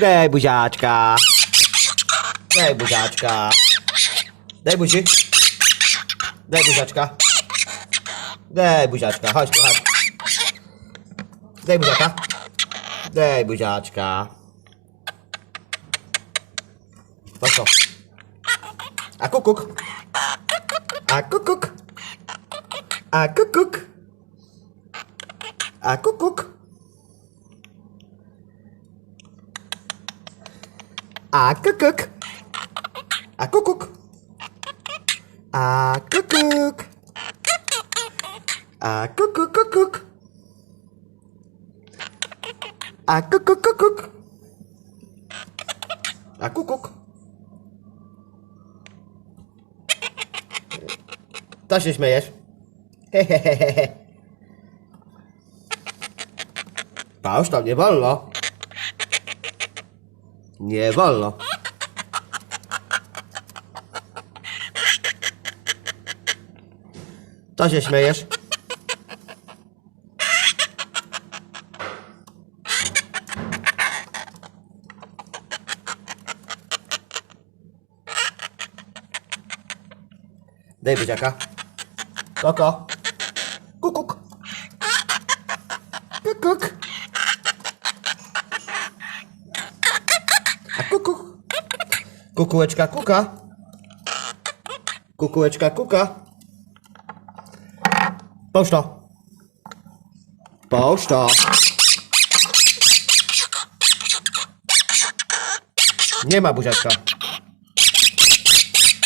Daj buziaczka. Daj buziaczka. Daj buzi. Daj buziaczka. Daj buziaczka, chodź tu, chodź. Daj buziaka. Daj buziaczka. Chodź tu. A kukuk. A kukuk. A kukuk. A kukuk. A kukuk. A kukuk. A kukuk. A kukuk kukuk. A kukuk kukuk. A kukuk. To się śmiejesz? Hehehehe. Patrz, tam nie wolno. Nie wolno. To się śmiejesz? Daj buziaka. Koko. Kukuk. Kukuk. A kukuk. Kukułeczka kuka. Kukułeczka kuka. Połóż to. Połóż to. Nie ma buziaczka.